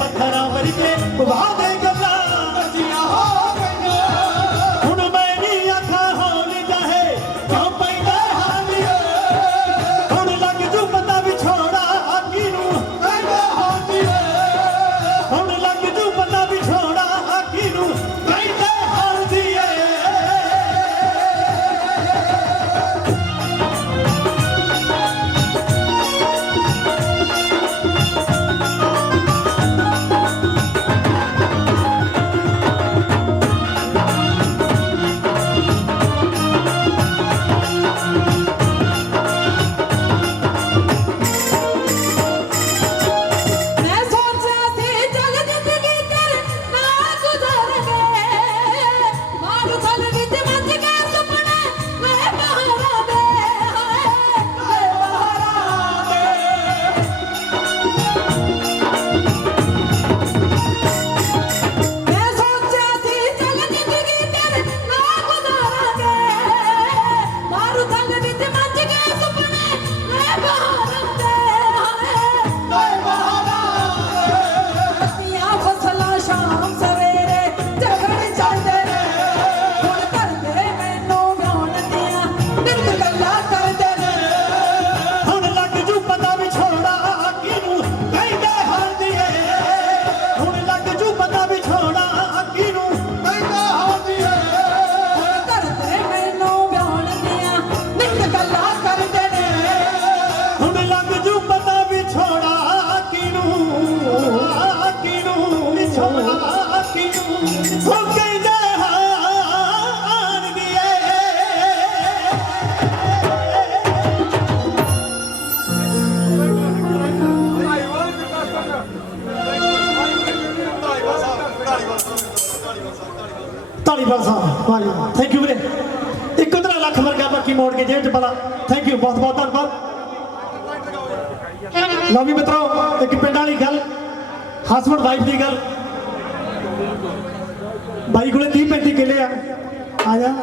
पथरावरी के ਧਾਲੀਵਾਲ ਸਾਹਿਬ ਵਾਹ thank you ਵੀਰੇ 1.5 ਲੱਖ ਵਰਗਾ ਬਾਕੀ ਮੋੜ ਕੇ ਜੇਬ ਚ ਪਾਲਾ ਥੈਂਕ ਯੂ ਬਹੁਤ ਬਹੁਤ ਧੰਨਵਾਦ ਲਓ ਵੀ ਮਿੱਤਰੋ ਇੱਕ ਪਿੰਡ ਵਾਲੀ ਗੱਲ ਹਸਬੰਡ ਵਾਈਫ ਦੀ ਗੱਲ ਬਾਈ ਕੋਲੇ 30 35 ਕਿੱਲੇ ਆ। ਆ ਜਾ।